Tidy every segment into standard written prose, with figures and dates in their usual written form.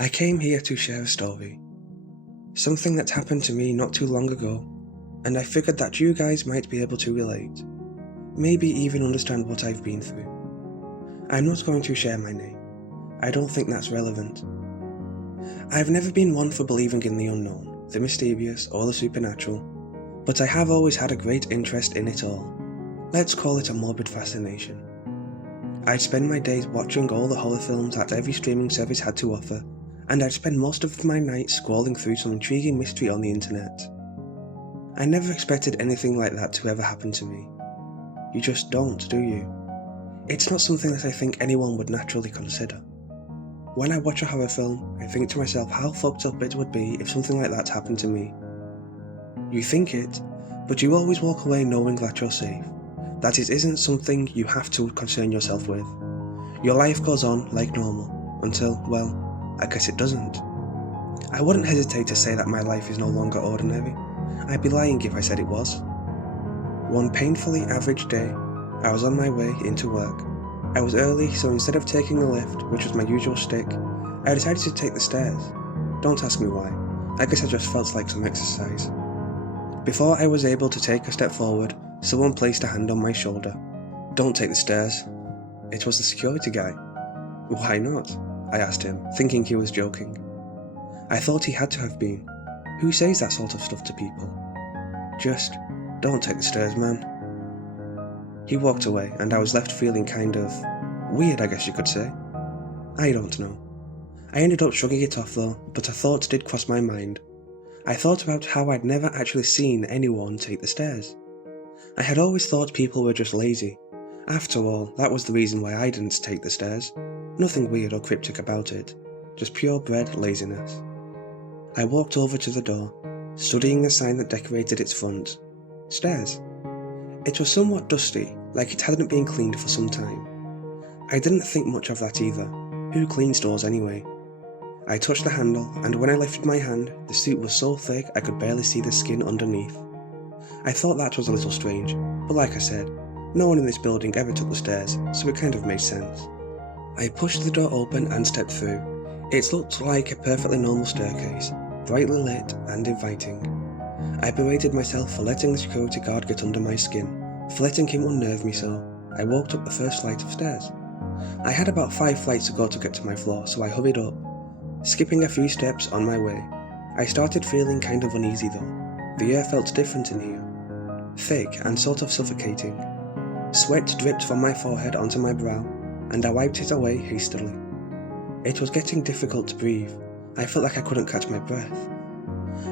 I came here to share a story. Something that happened to me not too long ago, and I figured that you guys might be able to relate. Maybe even understand what I've been through. I'm not going to share my name. I don't think that's relevant. I've never been one for believing in the unknown, the mysterious, or the supernatural, but I have always had a great interest in it all. Let's call it a morbid fascination. I'd spend my days watching all the horror films that every streaming service had to offer, and I'd spend most of my nights scrolling through some intriguing mystery on the internet. I never expected anything like that to ever happen to me. You just don't, do you? It's not something that I think anyone would naturally consider. When I watch a horror film, I think to myself how fucked up it would be if something like that happened to me. You think it, but you always walk away knowing that you're safe, that it isn't something you have to concern yourself with. Your life goes on like normal, until, well, I guess it doesn't. I wouldn't hesitate to say that my life is no longer ordinary. I'd be lying if I said it was. One painfully average day, I was on my way into work. I was early, so instead of taking the lift, which was my usual shtick, I decided to take the stairs. Don't ask me why. I guess I just felt like some exercise. Before I was able to take a step forward, someone placed a hand on my shoulder. Don't take the stairs. It was the security guy. Why not? I asked him, thinking he was joking. I thought he had to have been. Who says that sort of stuff to people? Just, don't take the stairs, man. He walked away, and I was left feeling kind of weird, I guess you could say. I don't know. I ended up shrugging it off though, but a thought did cross my mind. I thought about how I'd never actually seen anyone take the stairs. I had always thought people were just lazy. After all, that was the reason why I didn't take the stairs. Nothing weird or cryptic about it, just purebred laziness. I walked over to the door, studying the sign that decorated its front. Stairs. It was somewhat dusty, like it hadn't been cleaned for some time. I didn't think much of that either. Who cleans doors anyway? I touched the handle, and when I lifted my hand, the suit was so thick I could barely see the skin underneath. I thought that was a little strange, but like I said, no one in this building ever took the stairs, so it kind of made sense. I pushed the door open and stepped through. It looked like a perfectly normal staircase, brightly lit and inviting. I berated myself for letting the security guard get under my skin, for letting him unnerve me so. I walked up the first flight of stairs. I had about 5 flights to go to get to my floor, so I hurried up. Skipping a few steps on my way, I started feeling kind of uneasy though. The air felt different in here. Thick and sort of suffocating. Sweat dripped from my forehead onto my brow, and I wiped it away hastily. It was getting difficult to breathe. I felt like I couldn't catch my breath.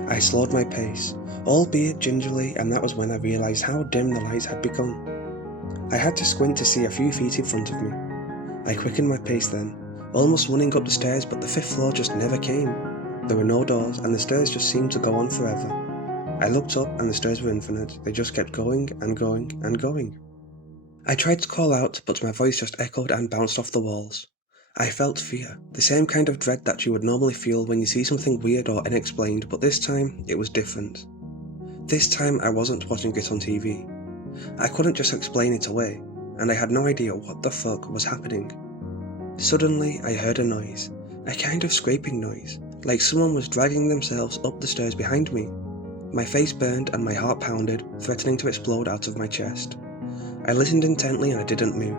I slowed my pace, albeit gingerly, and that was when I realised how dim the lights had become. I had to squint to see a few feet in front of me. I quickened my pace then, almost running up the stairs, but the 5th floor just never came. There were no doors, and the stairs just seemed to go on forever. I looked up, and the stairs were infinite. They just kept going and going and going. I tried to call out, but my voice just echoed and bounced off the walls. I felt fear, the same kind of dread that you would normally feel when you see something weird or unexplained, but this time, it was different. This time I wasn't watching it on TV. I couldn't just explain it away, and I had no idea what the fuck was happening. Suddenly, I heard a noise, a kind of scraping noise, like someone was dragging themselves up the stairs behind me. My face burned and my heart pounded, threatening to explode out of my chest. I listened intently and I didn't move.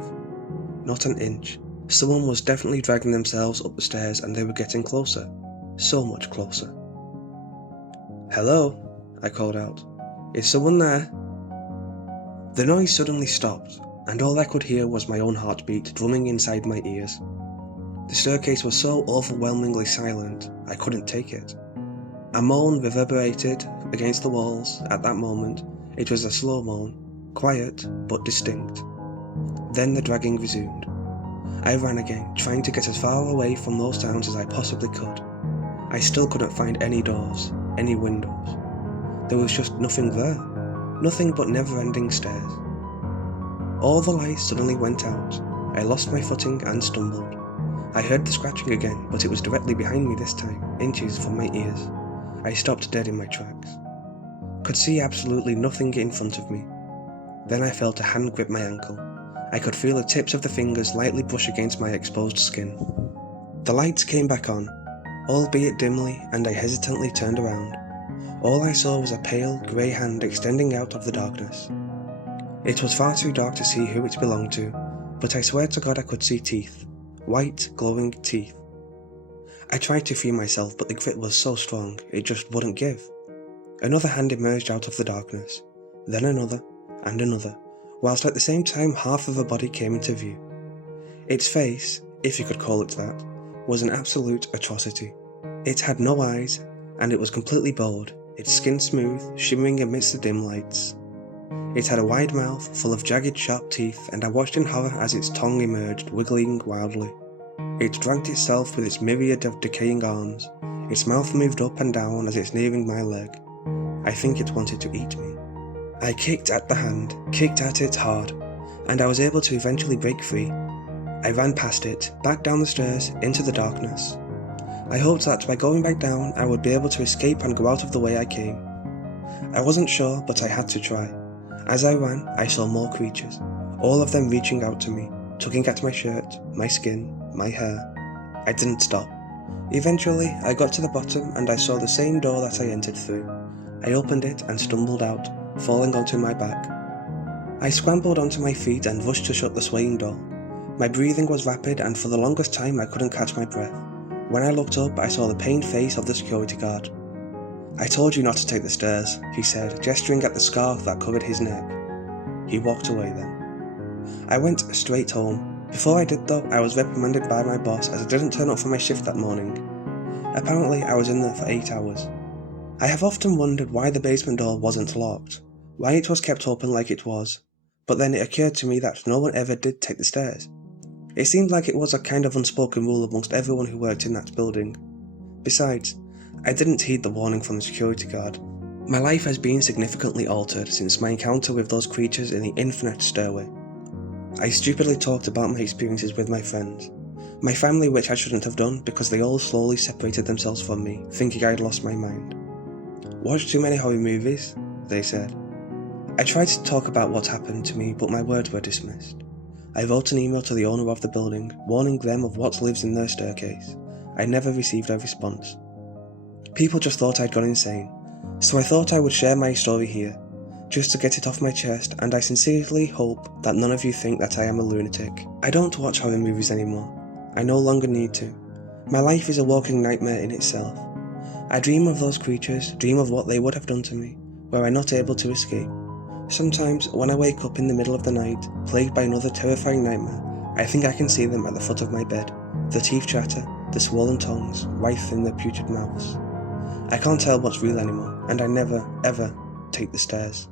Not an inch. Someone was definitely dragging themselves up the stairs and they were getting closer. So much closer. "Hello?" I called out. "Is someone there?" The noise suddenly stopped, and all I could hear was my own heartbeat drumming inside my ears. The staircase was so overwhelmingly silent, I couldn't take it. A moan reverberated against the walls at that moment. It was a slow moan, quiet but distinct. Then the dragging resumed. I ran again, trying to get as far away from those sounds as I possibly could. I still couldn't find any doors, any windows. There was just nothing there. Nothing but never-ending stairs. All the lights suddenly went out. I lost my footing and stumbled. I heard the scratching again, but it was directly behind me this time, inches from my ears. I stopped dead in my tracks. Could see absolutely nothing in front of me. Then I felt a hand grip my ankle. I could feel the tips of the fingers lightly brush against my exposed skin. The lights came back on. albeit dimly, and I hesitantly turned around. All I saw was a pale, grey hand extending out of the darkness. It was far too dark to see who it belonged to, but I swear to God I could see teeth. White, glowing teeth. I tried to free myself, but the grip was so strong, it just wouldn't give. Another hand emerged out of the darkness, then another, and another, whilst at the same time half of a body came into view. Its face, if you could call it that, was an absolute atrocity. It had no eyes, and it was completely bald, its skin smooth, shimmering amidst the dim lights. It had a wide mouth, full of jagged sharp teeth, and I watched in horror as its tongue emerged, wiggling wildly. It dragged itself with its myriad of decaying arms. Its mouth moved up and down as it's nearing my leg. I think it wanted to eat me. I kicked at the hand, kicked at it hard, and I was able to eventually break free. I ran past it, back down the stairs, into the darkness. I hoped that by going back down I would be able to escape and go out of the way I came. I wasn't sure, but I had to try. As I ran, I saw more creatures, all of them reaching out to me, tugging at my shirt, my skin, my hair. I didn't stop. Eventually, I got to the bottom and I saw the same door that I entered through. I opened it and stumbled out, falling onto my back. I scrambled onto my feet and rushed to shut the swaying door. My breathing was rapid and for the longest time I couldn't catch my breath. When I looked up, I saw the pained face of the security guard. "I told you not to take the stairs," he said, gesturing at the scarf that covered his neck. He walked away then. I went straight home. Before I did though, I was reprimanded by my boss as I didn't turn up for my shift that morning. Apparently I was in there for 8 hours. I have often wondered why the basement door wasn't locked, why it was kept open like it was, but then it occurred to me that no one ever did take the stairs. It seemed like it was a kind of unspoken rule amongst everyone who worked in that building. Besides, I didn't heed the warning from the security guard. My life has been significantly altered since my encounter with those creatures in the infinite stairway. I stupidly talked about my experiences with my friends, my family, which I shouldn't have done because they all slowly separated themselves from me, thinking I'd lost my mind. "Watched too many horror movies?" they said. I tried to talk about what happened to me, but my words were dismissed. I wrote an email to the owner of the building, warning them of what lives in their staircase. I never received a response. People just thought I'd gone insane, so I thought I would share my story here, just to get it off my chest, and I sincerely hope that none of you think that I am a lunatic. I don't watch horror movies anymore. I no longer need to. My life is a walking nightmare in itself. I dream of those creatures, dream of what they would have done to me, were I not able to escape. Sometimes, when I wake up in the middle of the night, plagued by another terrifying nightmare, I think I can see them at the foot of my bed. The teeth chatter, the swollen tongues, writhe in their putrid mouths. I can't tell what's real anymore, and I never, ever take the stairs.